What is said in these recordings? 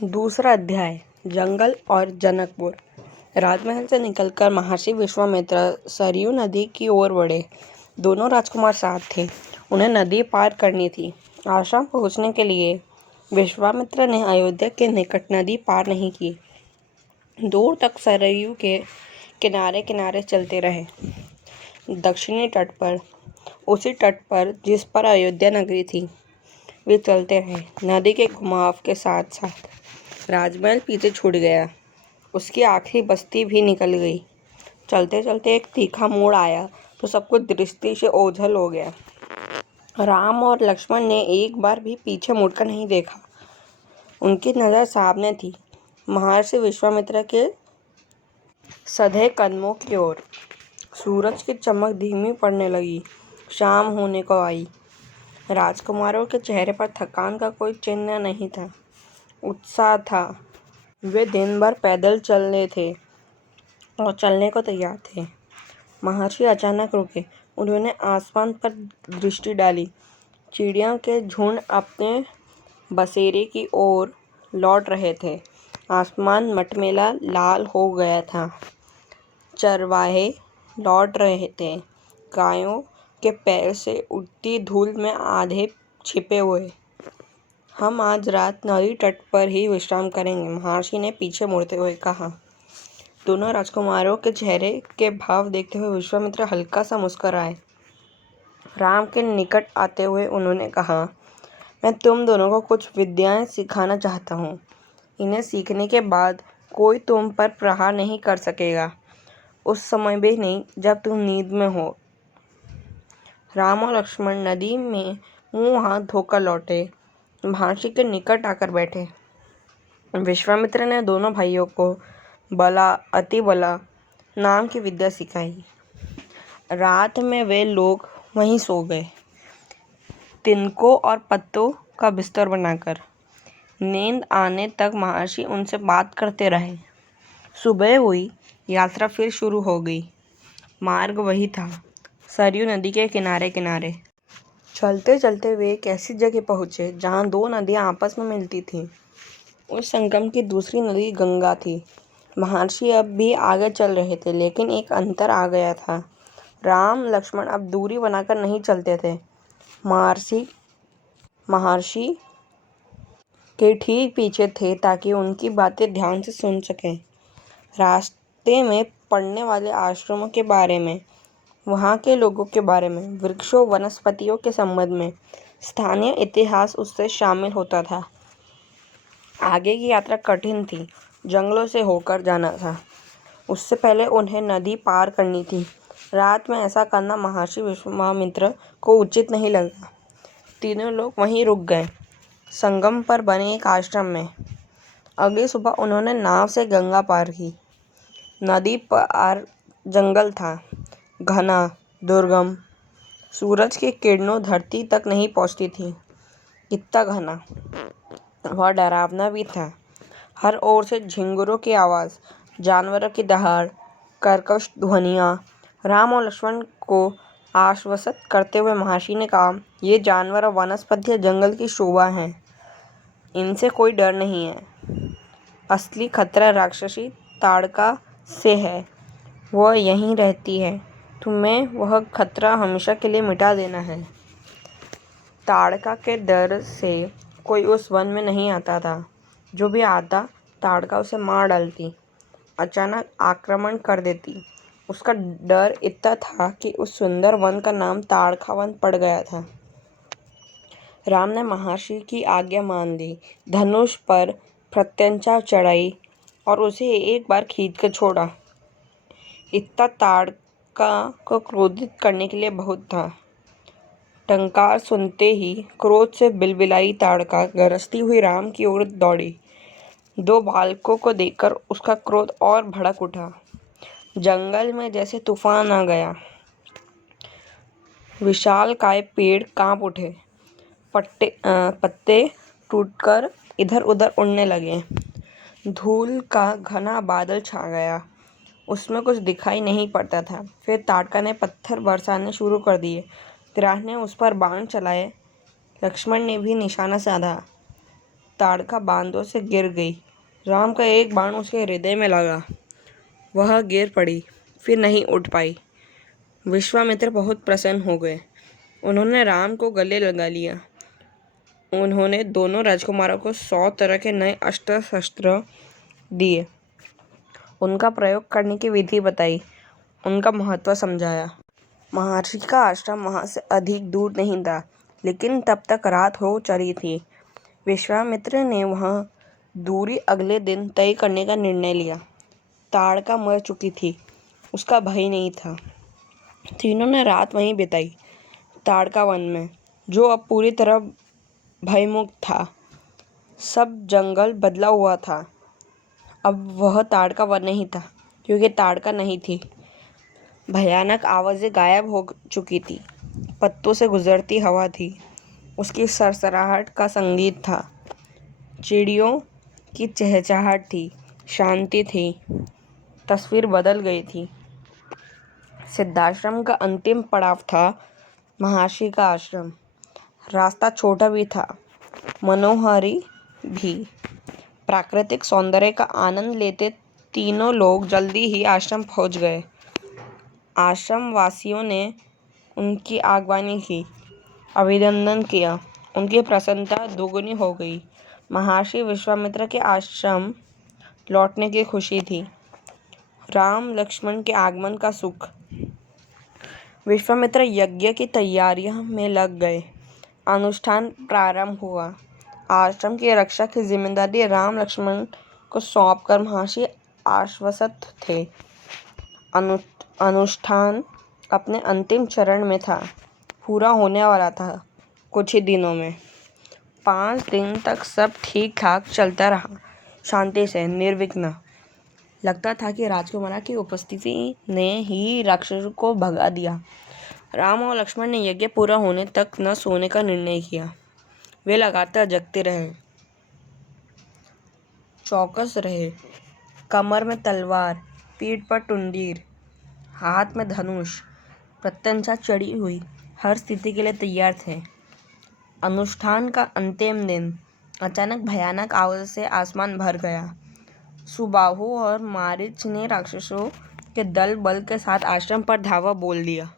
दूसरा अध्याय जंगल और जनकपुर। राजमहल से निकलकर महर्षि विश्वामित्र सरयू नदी की ओर बढ़े। दोनों राजकुमार साथ थे। उन्हें नदी पार करनी थी। आश्रम पहुंचने के लिए विश्वामित्र ने अयोध्या के निकट नदी पार नहीं की। दूर तक सरयू के किनारे किनारे चलते रहे। दक्षिणी तट पर, उसी तट पर जिस पर अयोध्या नगरी थी, वे चलते रहे। नदी के घुमाव के साथ साथ राजमहल पीछे छूट गया। उसकी आखिरी बस्ती भी निकल गई। चलते चलते एक तीखा मोड़ आया तो सब कुछ दृष्टि से ओझल हो गया। राम और लक्ष्मण ने एक बार भी पीछे मुड़कर नहीं देखा। उनकी नज़र सामने थी, महर्षि विश्वामित्र के सधे कदमों की ओर। सूरज की चमक धीमी पड़ने लगी। शाम होने को आई। राजकुमारों के चेहरे पर थकान का कोई चिन्ह नहीं था, उत्साह था। वे दिन भर पैदल चलने थे और चलने को तैयार थे। महर्षि अचानक रुके। उन्होंने आसमान पर दृष्टि डाली। चिड़ियों के झुंड अपने बसेरे की ओर लौट रहे थे। आसमान मटमैला लाल हो गया था। चरवाहे लौट रहे थे, गायों के पैर से उड़ती धूल में आधे छिपे हुए। हम आज रात नदी तट पर ही विश्राम करेंगे, महर्षि ने पीछे मुड़ते हुए कहा। दोनों राजकुमारों के चेहरे के भाव देखते हुए विश्वामित्र हल्का सा मुस्कुराए। राम के निकट आते हुए उन्होंने कहा, मैं तुम दोनों को कुछ विद्याएं सिखाना चाहता हूँ। इन्हें सीखने के बाद कोई तुम पर प्रहार नहीं कर सकेगा, उस समय भी नहीं जब तुम नींद में हो। राम और लक्ष्मण नदी में मुंह हाथ धोकर लौटे। महर्षि के निकट आकर बैठे। विश्वामित्र ने दोनों भाइयों को बला अति बला नाम की विद्या सिखाई। रात में वे लोग वहीं सो गए, तिनकों और पत्तों का बिस्तर बनाकर। नींद आने तक महर्षि उनसे बात करते रहे। सुबह हुई, यात्रा फिर शुरू हो गई। मार्ग वही था, सरयू नदी के किनारे किनारे। चलते चलते वे एक ऐसी जगह पहुंचे जहां दो नदियां आपस में मिलती थीं। उस संगम की दूसरी नदी गंगा थी। महर्षि अब भी आगे चल रहे थे, लेकिन एक अंतर आ गया था। राम लक्ष्मण अब दूरी बनाकर नहीं चलते थे। महर्षि के ठीक पीछे थे ताकि उनकी बातें ध्यान से सुन सकें। रास्ते में पड़ने वाले आश्रमों के बारे में, वहाँ के लोगों के बारे में, वृक्षों वनस्पतियों के संबंध में, स्थानीय इतिहास उससे शामिल होता था। आगे की यात्रा कठिन थी, जंगलों से होकर जाना था। उससे पहले उन्हें नदी पार करनी थी। रात में ऐसा करना महर्षि विश्वामित्र को उचित नहीं लगा। तीनों लोग वहीं रुक गए, संगम पर बने एक आश्रम में। अगली सुबह उन्होंने नाव से गंगा पार की। नदी पार जंगल था, घना, दुर्गम। सूरज की किरणें धरती तक नहीं पहुंचती थी। इतना घना, वह डरावना भी था। हर ओर से झिंगुरों की आवाज़, जानवरों की दहाड़, कर्कश ध्वनियाँ। राम और लक्ष्मण को आश्वस्त करते हुए महर्षि ने कहा, ये जानवर और वनस्पतियाँ जंगल की शोभा हैं, इनसे कोई डर नहीं है। असली खतरा राक्षसी ताड़का से है, वह यहीं रहती है। तुम्हें वह खतरा हमेशा के लिए मिटा देना है। ताड़का के डर से कोई उस वन में नहीं आता था। जो भी आता, ताड़का उसे मार डालती, अचानक आक्रमण कर देती। उसका डर इतना था कि उस सुंदर वन का नाम ताड़का वन पड़ गया था। राम ने महर्षि की आज्ञा मान ली, धनुष पर प्रत्यंचा चढ़ाई और उसे एक बार खींचकर छोड़ा। इतना ताड़का को क्रोधित करने के लिए बहुत था। टंकार सुनते ही क्रोध से बिलबिलाई ताड़का गरजती हुई राम की ओर दौड़ी। दो बालकों को देखकर उसका क्रोध और भड़क उठा। जंगल में जैसे तूफान आ गया। विशालकाय पेड़ कांप उठे, पत्ते टूटकर इधर उधर उड़ने लगे। धूल का घना बादल छा गया, उसमें कुछ दिखाई नहीं पड़ता था। फिर ताड़का ने पत्थर बरसाने शुरू कर दिए। राह ने उस पर बाण चलाए। लक्ष्मण ने भी निशाना साधा। ताड़का बांधों से गिर गई। राम का एक बाण उसके हृदय में लगा। वह गिर पड़ी, फिर नहीं उठ पाई। विश्वामित्र बहुत प्रसन्न हो गए। उन्होंने राम को गले लगा लिया। उन्होंने दोनों राजकुमारों को 100 तरह के नए अस्त्र शस्त्र दिए। उनका प्रयोग करने की विधि बताई, उनका महत्व समझाया। महर्षि का आश्रम वहां से अधिक दूर नहीं था, लेकिन तब तक रात हो चली थी। विश्वामित्र ने वह दूरी अगले दिन तय करने का निर्णय लिया। ताड़का मर चुकी थी, उसका भय नहीं था। तीनों ने रात वहीं बिताई, ताड़का वन में, जो अब पूरी तरह भयमुक्त था। सब जंगल बदला हुआ था। अब वह ताड़का वन नहीं था, क्योंकि ताड़का नहीं थी। भयानक आवाज़ें गायब हो चुकी थी। पत्तों से गुजरती हवा थी, उसकी सरसराहट का संगीत था। चिड़ियों की चहचहाट थी, शांति थी। तस्वीर बदल गई थी। सिद्धाश्रम का अंतिम पड़ाव था महर्षि का आश्रम। रास्ता छोटा भी था, मनोहारी भी। प्राकृतिक सौंदर्य का आनंद लेते तीनों लोग जल्दी ही आश्रम पहुंच गए। आश्रम वासियों ने उनकी आगवानी की, अभिनंदन किया। उनकी प्रसन्नता दोगुनी हो गई। महर्षि विश्वामित्र के आश्रम लौटने की खुशी थी। राम लक्ष्मण के आगमन का सुख। विश्वामित्र यज्ञ की तैयारियों में लग गए। अनुष्ठान प्रारंभ हुआ। आश्रम की रक्षा की जिम्मेदारी राम लक्ष्मण को सौंपकर महर्षि आश्वस्त थे। अनुष्ठान अपने अंतिम चरण में था, पूरा होने वाला था कुछ ही दिनों में। 5 दिन तक सब ठीक ठाक चलता रहा, शांति से, निर्विघ्न। लगता था कि राजकुमार की उपस्थिति ने ही राक्षसों को भगा दिया। राम और लक्ष्मण ने यज्ञ पूरा होने तक न सोने का निर्णय किया। वे लगातार जगते रहे, चौकस रहे। कमर में तलवार, पीठ पर टुंडीर, हाथ में धनुष, प्रत्यंचा चढ़ी हुई, हर स्थिति के लिए तैयार थे। अनुष्ठान का अंतिम दिन अचानक भयानक आवाज से आसमान भर गया। सुबाहु और मारीच ने राक्षसों के दल बल के साथ आश्रम पर धावा बोल दिया।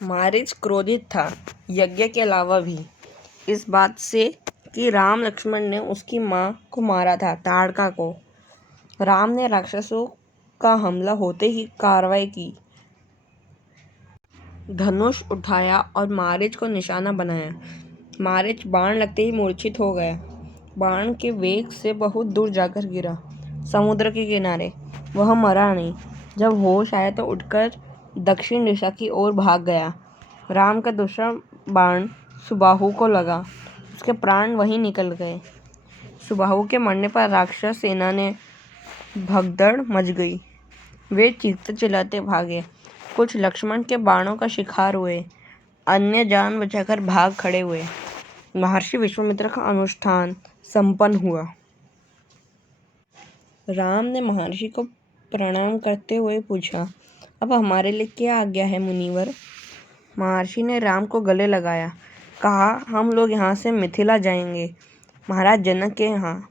मारीच क्रोधित था, यज्ञ के अलावा भी, इस बात से कि राम लक्ष्मण ने उसकी मां को मारा था, ताड़का को। राम ने राक्षसों का हमला होते ही कार्रवाई की, धनुष उठाया और मारीच को निशाना बनाया। मारीच बाण लगते ही मूर्छित हो गया। बाण के वेग से बहुत दूर जाकर गिरा, समुद्र के किनारे। वह मरा नहीं। जब होश आया तो उठकर दक्षिण दिशा की ओर भाग गया। राम का दूसरा बाण सुबाहु को लगा, उसके प्राण वहीं निकल गए। सुबाहु के मरने पर राक्षस सेना ने भगदड़ मच गई। वे चीखते चिल्लाते भागे। कुछ लक्ष्मण के बाणों का शिकार हुए, अन्य जान बचाकर भाग खड़े हुए। महर्षि विश्वामित्र का अनुष्ठान संपन्न हुआ। राम ने महर्षि को प्रणाम करते हुए पूछा, अब हमारे लिए क्या आज्ञा है मुनिवर? महर्षि ने राम को गले लगाया, कहा, हम लोग यहाँ से मिथिला जाएंगे, महाराज जनक के यहाँ,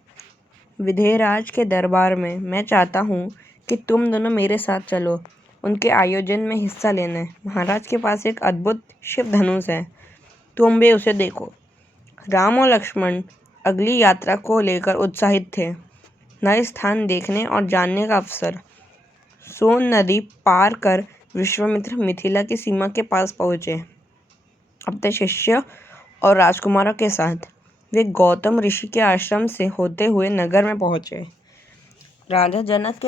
विदेहराज के दरबार में। मैं चाहता हूँ कि तुम दोनों मेरे साथ चलो, उनके आयोजन में हिस्सा लेने। महाराज के पास एक अद्भुत शिव धनुष है, तुम भी उसे देखो। राम और लक्ष्मण अगली यात्रा को लेकर उत्साहित थे। नए स्थान देखने और जानने का अवसर। सोन नदी पार कर विश्वामित्र मिथिला की सीमा के पास पहुंचे। अपने शिष्य और राजकुमारों के साथ वे गौतम ऋषि के आश्रम से होते हुए नगर में पहुंचे। राजा जनक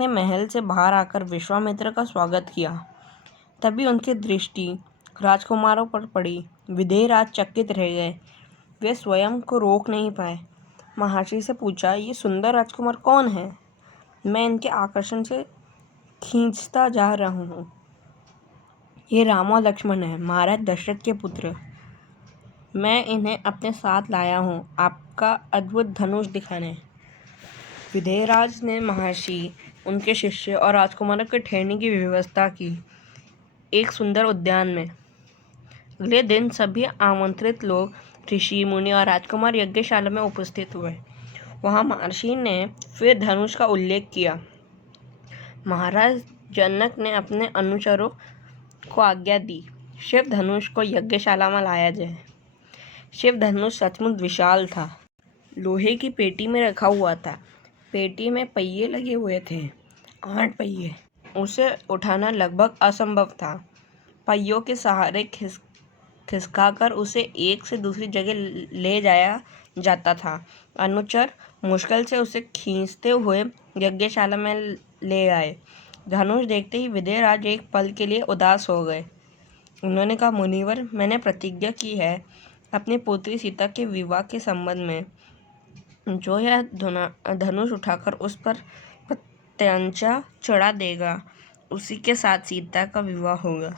ने महल से बाहर आकर विश्वामित्र का स्वागत किया। तभी उनकी दृष्टि राजकुमारों पर पड़ी। विदेहराज चकित रह गए। वे स्वयं को रोक नहीं पाए। महर्षि से पूछा, ये सुंदर राजकुमार कौन है? मैं इनके आकर्षण से खींचता जा रहा हूँ। ये राम और लक्ष्मण है, महाराज दशरथ के पुत्र। मैं इन्हें अपने साथ लाया हूँ आपका अद्भुत धनुष दिखाने। विदेहराज ने महर्षि, उनके शिष्य और राजकुमारों के ठहरने की व्यवस्था की, एक सुंदर उद्यान में। अगले दिन सभी आमंत्रित लोग ऋषि मुनि और राजकुमार यज्ञशाला में उपस्थित हुए। वहां महर्षि ने फिर धनुष का उल्लेख किया। महाराज जनक ने अपने अनुचरों को आज्ञा दी, शिव धनुष को यज्ञशाला में लाया जाए। शिव धनुष सचमुच विशाल था, लोहे की पेटी में रखा हुआ था। पेटी में पहिए लगे हुए थे, 8 पहिए। उसे उठाना लगभग असंभव था। पहियों के सहारे खिसकाकर उसे एक से दूसरी जगह ले जाया जाता था। अनुचर मुश्किल से उसे खींचते हुए यज्ञशाला में ले आए। धनुष देखते ही विदेहराज एक पल के लिए उदास हो गए। उन्होंने कहा, मुनिवर, मैंने प्रतिज्ञा की है अपनी पुत्री सीता के विवाह के संबंध में। जो यह धनुष उठाकर उस पर प्रत्यंचा चढ़ा देगा, उसी के साथ सीता का विवाह होगा।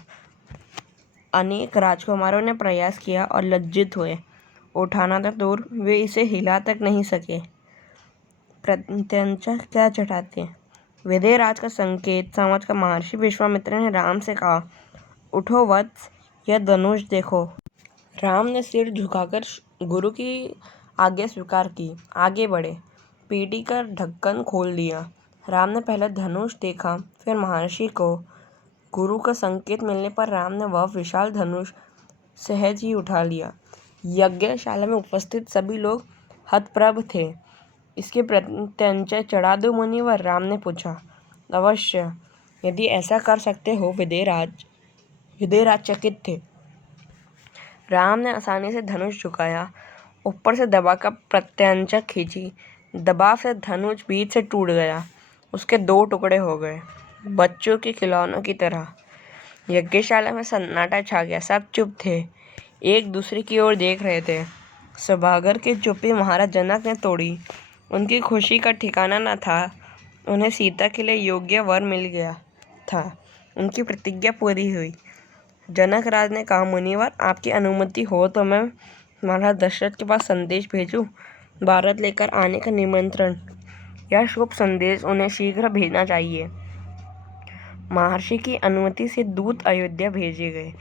अनेक राजकुमारों ने प्रयास किया और लज्जित हुए। उठाना तो दूर, वे इसे हिला तक नहीं सके। प्रत्यंचा क्या चढ़ाते? विदेहराज का संकेत समझकर महर्षि विश्वामित्र ने राम से कहा, उठो वत्स, यह धनुष देखो। राम ने सिर झुकाकर गुरु की आज्ञा स्वीकार की। आगे बढ़े, पेटी का ढक्कन खोल दिया। राम ने पहले धनुष देखा, फिर महर्षि को। गुरु का संकेत मिलने पर राम ने वह विशाल धनुष सहज ही उठा लिया। यज्ञशाला में उपस्थित सभी लोग हतप्रभ थे। इसके प्रत्यंचा चढ़ा दो मुनिवर? राम ने पूछा। अवश्य, यदि ऐसा कर सकते हो विदेहराज चकित थे। राम ने आसानी से धनुष झुकाया, ऊपर से दबाकर प्रत्यंचा खींची। दबाव से धनुष बीच से टूट गया। उसके 2 टुकड़े हो गए, बच्चों के खिलौनों की तरह। यज्ञशाला में सन्नाटा छा गया। सब चुप थे, एक दूसरे की ओर देख रहे थे। सभागार की चुप्पी महाराज जनक ने तोड़ी। उनकी खुशी का ठिकाना न था। उन्हें सीता के लिए योग्य वर मिल गया था। उनकी प्रतिज्ञा पूरी हुई। जनक राज ने कहा, मुनिवर, आपकी अनुमति हो तो मैं महाराज दशरथ के पास संदेश भेजूं, भारत लेकर आने का निमंत्रण। यह शुभ संदेश उन्हें शीघ्र भेजना चाहिए। महर्षि की अनुमति से दूत अयोध्या भेजे गए,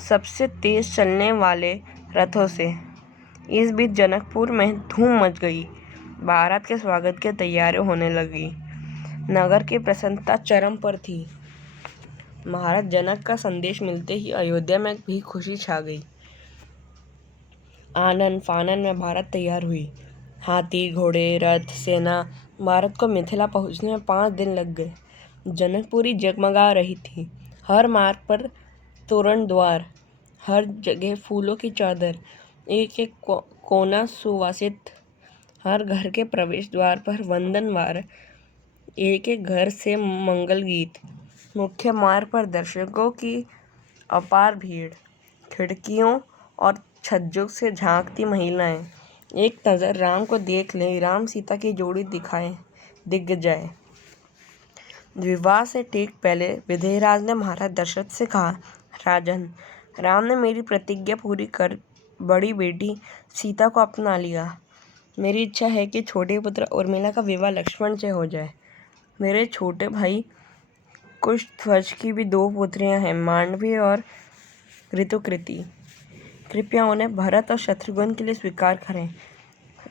सबसे तेज चलने वाले रथों से। इस बीच जनकपुर में धूम मच गई। भारत के स्वागत की तैयारियां होने लगी। नगर की प्रसन्नता चरम पर थी। महाराज जनक का संदेश मिलते ही अयोध्या में भी खुशी छा गई। आनन फानन में भारत तैयार हुई। हाथी, घोड़े, रथ, सेना। भारत को मिथिला पहुंचने में 5 दिन लग गए। जनकपुरी जगमगा रही थी। हर मार्ग पर तोरण द्वार, हर जगह फूलों की चादर, एक एक कोना सुवासित। हर घर के प्रवेश द्वार पर वंदनवार, एक एक घर से मंगल गीत। मुख्य मार्ग पर दर्शकों की अपार भीड़। खिड़कियों और छज्जों से झांकती महिलाएं। एक नजर राम को देख ले, राम सीता की जोड़ी दिख जाए। विवाह से ठीक पहले विदेहराज ने महाराज दशरथ से कहा, राजन, राम ने मेरी प्रतिज्ञा पूरी कर बड़ी बेटी सीता को अपना लिया। मेरी इच्छा है कि छोटे पुत्र उर्मिला का विवाह लक्ष्मण से हो जाए। मेरे छोटे भाई कुशध्वज की भी 2 पुत्रियां हैं, मांडवी और ऋतुकृति। कृपया उन्हें भरत और शत्रुघ्न के लिए स्वीकार करें।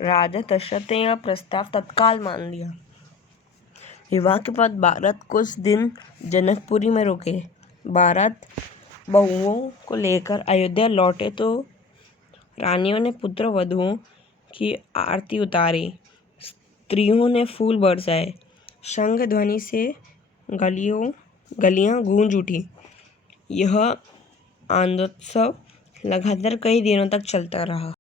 राजा दशरथ ने यह प्रस्ताव तत्काल मान लिया। विवाह के बाद भारत कुछ दिन जनकपुरी में रुके। भारत बहुओं को लेकर अयोध्या लौटे तो रानियों ने पुत्र वधुओं की आरती उतारी, स्त्रियों ने फूल बरसाए, शंख ध्वनि से गलियां गूंज उठी। यह आनंदोत्सव लगातार कई दिनों तक चलता रहा।